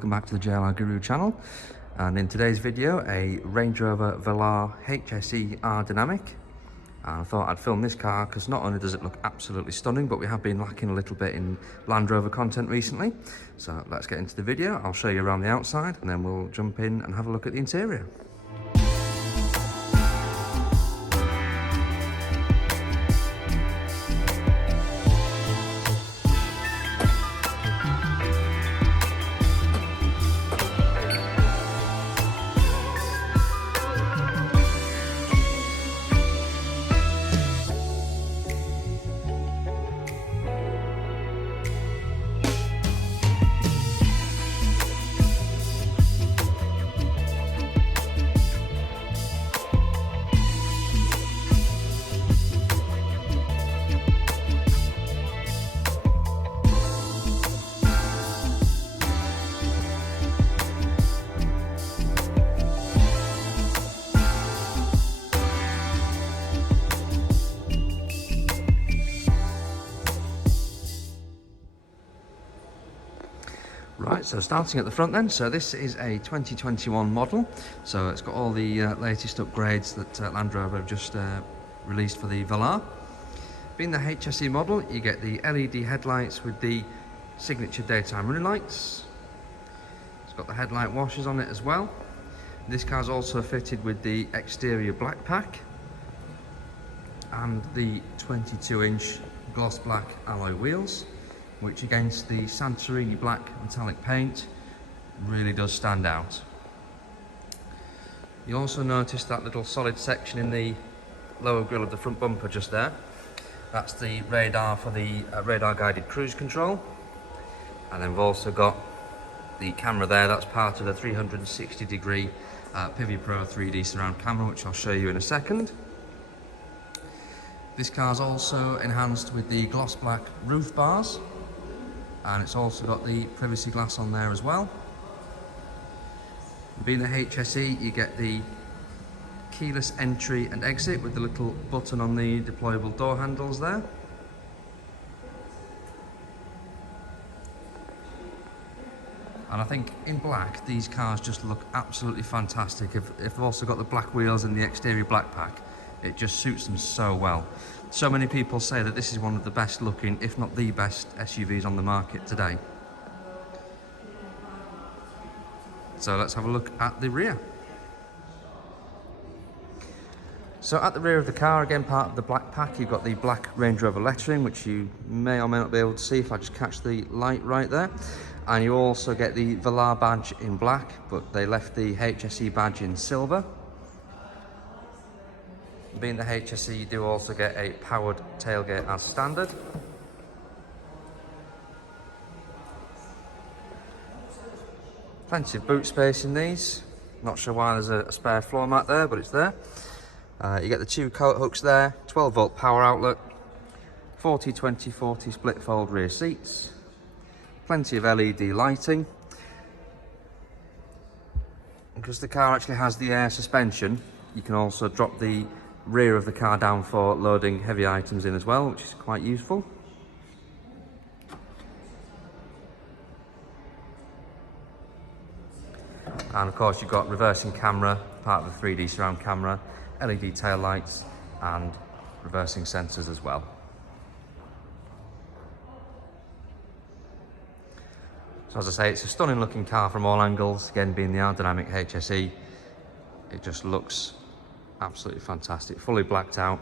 welcome back to the JLR Guru channel. And in today's video, a Range Rover Velar HSE R Dynamic. And I thought I'd film this car because not only does it look absolutely stunning, but we have been lacking a little bit in Land Rover content recently. So let's get into the video. I'll show you around the outside and then we'll jump in and have a look at the interior. Right, so starting at the front then, so this is a 2021 model, so it's got all the latest upgrades that Land Rover have just released for the Velar. Being the HSE model, you get the LED headlights with the signature daytime running lights. It's got the headlight washers on it as well. This car's also fitted with the exterior black pack and the 22-inch gloss black alloy wheels, which against the Santorini black metallic paint really does stand out. You also notice that little solid section in the lower grille of the front bumper just there. That's the radar for the radar guided cruise control. And then we've also got the camera there, that's part of the 360 degree Pivi Pro 3D surround camera, which I'll show you in a second. This car's also enhanced with the gloss black roof bars, and it's also got the privacy glass on there as well. Being the HSE, you get the keyless entry and exit with the little button on the deployable door handles there. And I think in black, these cars just look absolutely fantastic. If they've also got the black wheels and the exterior black pack, it just suits them so well. So many people say that this is one of the best looking, if not the best, SUVs on the market today. So let's have a look at the rear. So at the rear of the car, again part of the black pack, you've got the black Range Rover lettering, which you may or may not be able to see if I just catch the light right there. And you also get the Velar badge in black, but they left the HSE badge in silver. Being the HSE, you do also get a powered tailgate as standard. Plenty of boot space in these. Not sure why there's a spare floor mat there, but it's there. You get the two coat hooks there, 12 volt power outlet, 40-20-40 split fold rear seats, plenty of LED lighting. Because the car actually has the air suspension, you can also drop the rear of the car down for loading heavy items in as well, which is quite useful. And of course you've got reversing camera, part of the 3D surround camera, LED tail lights and reversing sensors as well. So as I say, it's a stunning looking car from all angles. Again, being the R Dynamic HSE, it just looks absolutely fantastic, fully blacked out.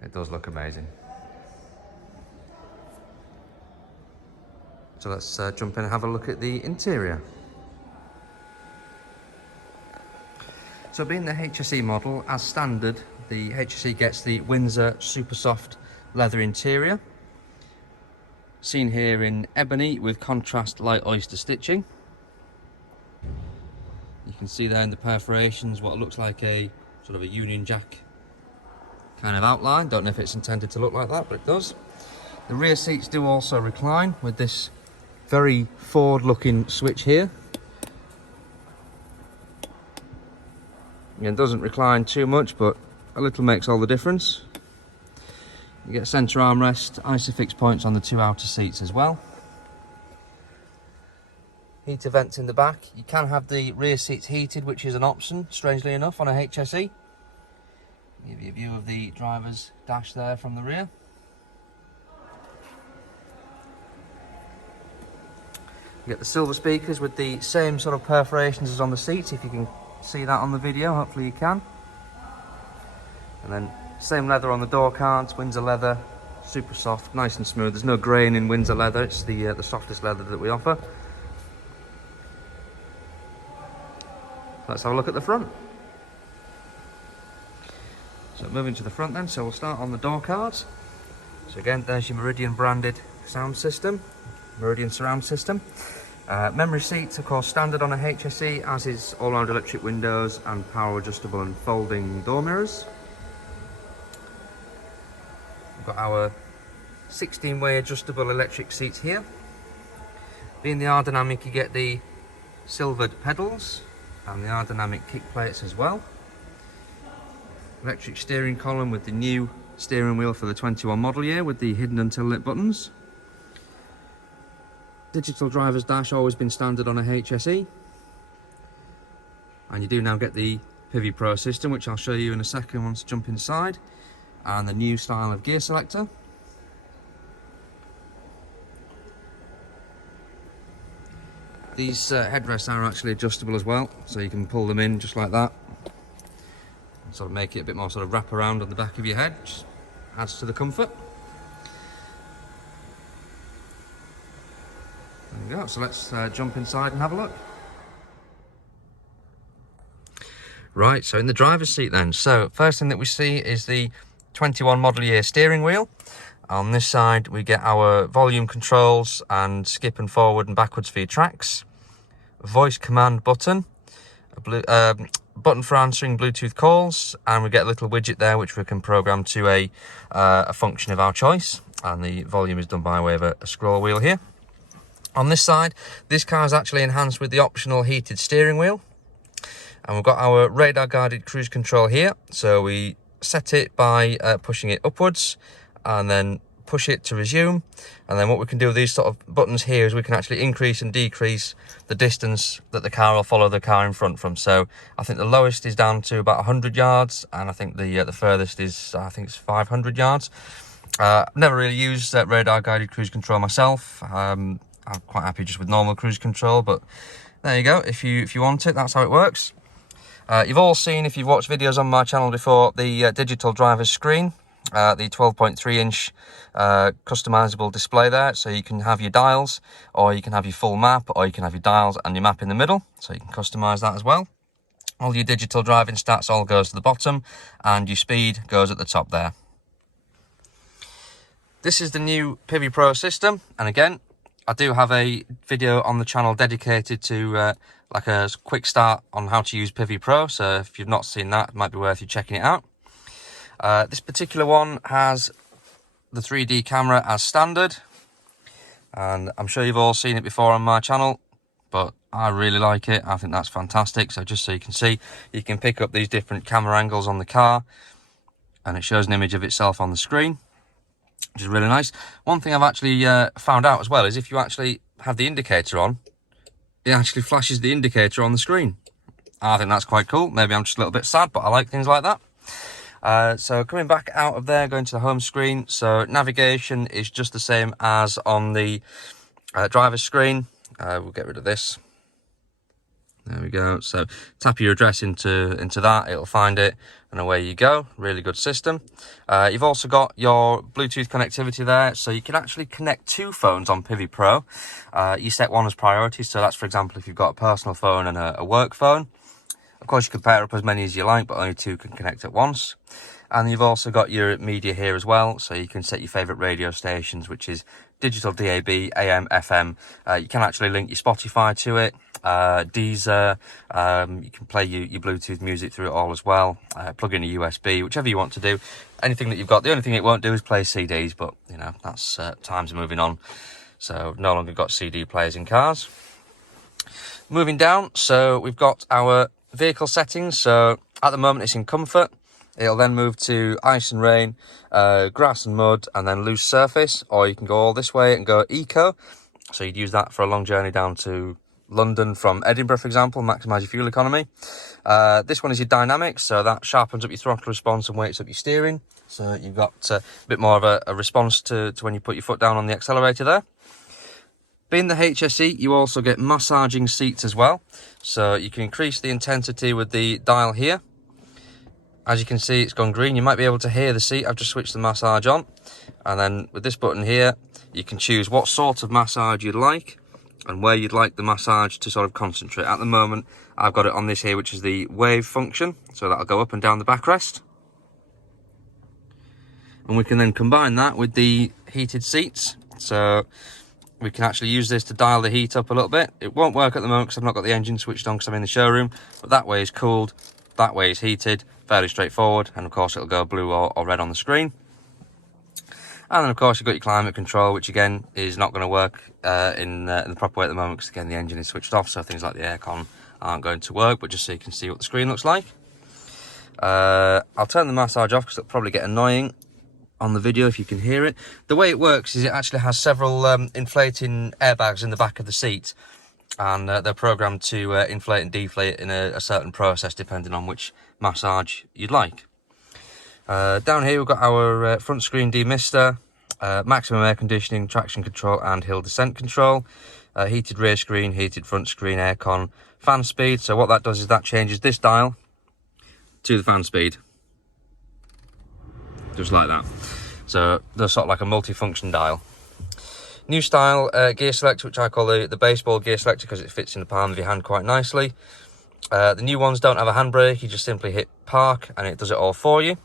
It does look amazing. So let's jump in and have a look at the interior. So being the HSE model, as standard, the HSE gets the WINDSOR super soft leather interior, seen here in ebony with contrast light oyster stitching. You can see there in the perforations what looks like a sort of a Union Jack kind of outline. Don't know if it's intended to look like that, but it does. The rear seats do also recline with this very forward looking switch here. Again, it doesn't recline too much, but a little makes all the difference. You get centre armrest, ISOFIX points on the two outer seats as well. heater vents in the back. You can have the rear seats heated, which is an option, strangely enough, on a HSE. Give you a view of the driver's dash there from the rear. You get the silver speakers with the same sort of perforations as on the seats, if you can see that on the video, hopefully you can. And then same leather on the door cards, WINDSOR leather, super soft, nice and smooth. There's no grain in WINDSOR leather, it's the softest leather that we offer. Let's have a look at the front. So moving to the front then, so we'll start on the door cards. So again, there's your MERIDIAN branded sound system, MERIDIAN surround system. Memory seats, of course, standard on a HSE, as is all-round electric windows and power adjustable and folding door mirrors. We've got our 16-way adjustable electric seats here. Being the aerodynamic, you get the silvered pedals and the aerodynamic kick plates as well. Electric steering column with the new steering wheel for the 21 model year with the hidden until lit buttons. Digital driver's dash, always been standard on a HSE. And you do now get the Pivi Pro system, which I'll show you in a second once I jump inside. And the new style of gear selector. These headrests are actually adjustable as well, so you can pull them in just like that. Sort of make it a bit more sort of wrap around on the back of your head, which adds to the comfort. There we go, so let's jump inside and have a look. Right, so in the driver's seat then, so first thing that we see is the 21 model year steering wheel. On this side we get our volume controls and skip and forward and backwards for your tracks. Voice command button, a button for answering Bluetooth calls, and we get a little widget there which we can program to a function of our choice, and the volume is done by way of a scroll wheel here. On this side, this car is actually enhanced with the optional heated steering wheel, and we've got our radar guided cruise control here. So we set it by pushing it upwards and then push it to resume, and then what we can do with these sort of buttons here is we can actually increase and decrease the distance that the car will follow the car in front from. So I think the lowest is down to about 100 yards, and I think the furthest is, I think it's 500 yards. I've never really used radar guided cruise control myself. I'm quite happy just with normal cruise control, but there you go. If you want it, that's how it works. You've all seen, if you've watched videos on my channel before, the digital driver's screen. The 12.3 inch customizable display there, so you can have your dials, or you can have your full map, or you can have your dials and your map in the middle, so you can customize that as well. All your digital driving stats all goes to the bottom, and your speed goes at the top there. This is the new Pivi Pro system, and again, I do have a video on the channel dedicated to like a quick start on how to use Pivi Pro, so if you've not seen that, it might be worth you checking it out. This particular one has the 3D camera as standard, and I'm sure you've all seen it before on my channel, but I really like it. I think that's fantastic. So just so you can see, you can pick up these different camera angles on the car, and it shows an image of itself on the screen, which is really nice. One thing I've actually found out as well is if you actually have the indicator on, it actually flashes the indicator on the screen. I think that's quite cool. Maybe I'm just a little bit sad, but I like things like that. So coming back out of there, going to the home screen, so navigation is just the same as on the driver's screen. We'll get rid of this. There we go. So tap your address into that, it'll find it, and away you go. Really good system. You've also got your Bluetooth connectivity there, so you can actually connect two phones on Pivi Pro. You set one as priority, so that's, for example, if you've got a personal phone and a work phone. Of course, you can pair up as many as you like, but only two can connect at once. And you've also got your media here as well, so you can set your favourite radio stations, which is digital DAB, AM, FM. You can actually link your Spotify to it, Deezer. You can play your Bluetooth music through it all as well. Plug in a USB, whichever you want to do. Anything that you've got. The only thing it won't do is play CDs, but, you know, that's times are moving on. So no longer got CD players in cars. Moving down, so we've got our vehicle settings. So at the moment it's in comfort. It'll then move to ice and rain, grass and mud, and then loose surface, or you can go all this way and go eco. So you'd use that for a long journey down to London from Edinburgh, for example, maximise your fuel economy. This one is your dynamic, so that sharpens up your throttle response and weights up your steering. So you've got a bit more of a response to when you put your foot down on the accelerator there. Being the HSE, you also get massaging seats as well. So you can increase the intensity with the dial here. As you can see, it's gone green. You might be able to hear the seat. I've just switched the massage on. And then with this button here, you can choose what sort of massage you'd like and where you'd like the massage to sort of concentrate. At the moment, I've got it on this here, which is the wave function. So that'll go up and down the backrest. And we can then combine that with the heated seats. So we can actually use this to dial the heat up a little bit. It won't work at the moment because I've not got the engine switched on because I'm in the showroom. But that way is cooled, that way is heated, fairly straightforward. And of course it'll go blue or red on the screen. And then of course you've got your climate control, which again is not going to work in the proper way at the moment because again the engine is switched off. So things like the aircon aren't going to work, but just so you can see what the screen looks like. I'll turn the massage off because it'll probably get annoying on the video if you can hear it. The way it works is it actually has several inflating airbags in the back of the seat, and they're programmed to inflate and deflate in a certain process depending on which massage you'd like. Down here we've got our front screen demister, maximum air conditioning, traction control and hill descent control, heated rear screen, heated front screen, aircon, fan speed. So what that does is that changes this dial to the fan speed, just like that. So they're sort of like a multi-function dial. New style gear selector, which I call the baseball gear selector because it fits in the palm of your hand quite nicely. The new ones don't have a handbrake. You just simply hit park and it does it all for you.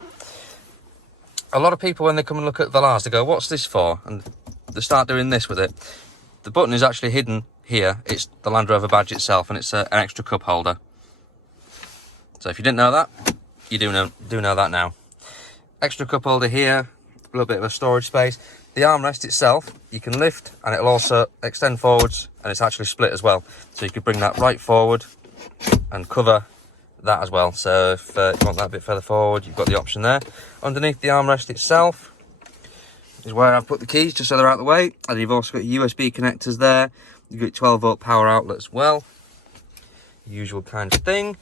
A lot of people, when they come and look at Velars, they go, what's this for? And they start doing this with it. The button is actually hidden here. It's the Land Rover badge itself, and it's an extra cup holder. So if you didn't know that, you do know that now. Extra cup holder here, a little bit of a storage space. The armrest itself, you can lift and it'll also extend forwards, and it's actually split as well. So you could bring that right forward and cover that as well. So if you want that a bit further forward, you've got the option there. Underneath the armrest itself is where I've put the keys, just so they're out of the way. And you've also got USB connectors there. You've got 12-volt power outlet as well. Usual kind of thing.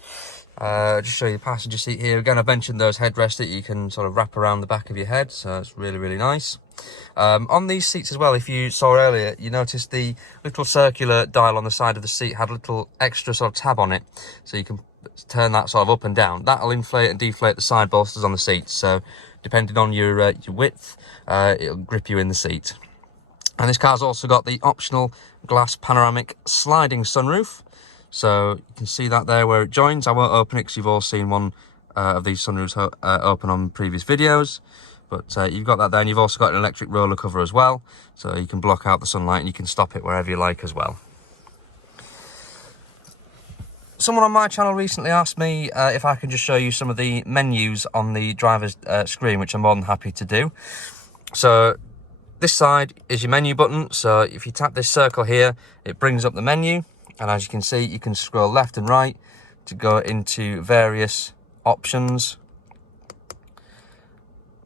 Just show you the passenger seat here. Again, I've mentioned those headrests that you can sort of wrap around the back of your head, so it's really, really nice. On these seats as well, if you saw earlier, you noticed the little circular dial on the side of the seat had a little extra sort of tab on it, so you can turn that sort of up and down. That'll inflate and deflate the side bolsters on the seats, so depending on your width, it'll grip you in the seat. And this car's also got the optional glass panoramic sliding sunroof. So you can see that there where it joins. I won't open it because you've all seen one of these sunroofs open on previous videos. But you've got that there, and you've also got an electric roller cover as well. So you can block out the sunlight and you can stop it wherever you like as well. Someone on my channel recently asked me if I can just show you some of the menus on the driver's screen, which I'm more than happy to do. So this side is your menu button. So if you tap this circle here, it brings up the menu. And as you can see, you can scroll left and right to go into various options.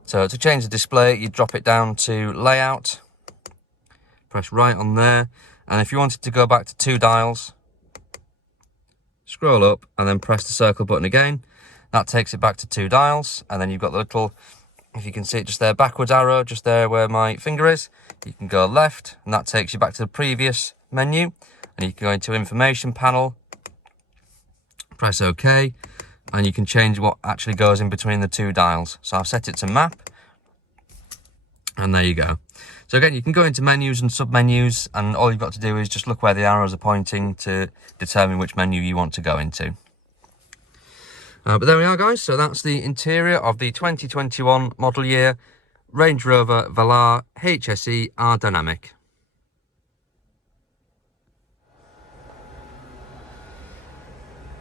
So to change the display, you drop it down to layout, press right on there. And if you wanted to go back to 2 dials, scroll up and then press the circle button again. That takes it back to 2 dials. And then you've got the little, if you can see it just there, backwards arrow, just there where my finger is. You can go left and that takes you back to the previous menu. And you can go into information panel, press OK, and you can change what actually goes in between the 2 dials. So I've set it to map, and there you go. So again, you can go into menus and sub-menus, and all you've got to do is just look where the arrows are pointing to determine which menu you want to go into. But there we are, guys. So that's the interior of the 2021 model year Range Rover Velar HSE R Dynamic.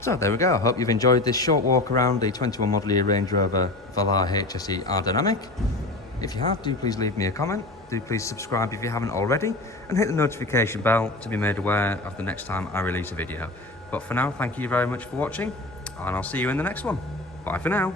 So there we go. I hope you've enjoyed this short walk around the 21 model year Range Rover Velar HSE R Dynamic. If you have, do please leave me a comment. Do please subscribe if you haven't already, and hit the notification bell to be made aware of the next time I release a video. But for now, thank you very much for watching, and I'll see you in the next one. Bye for now.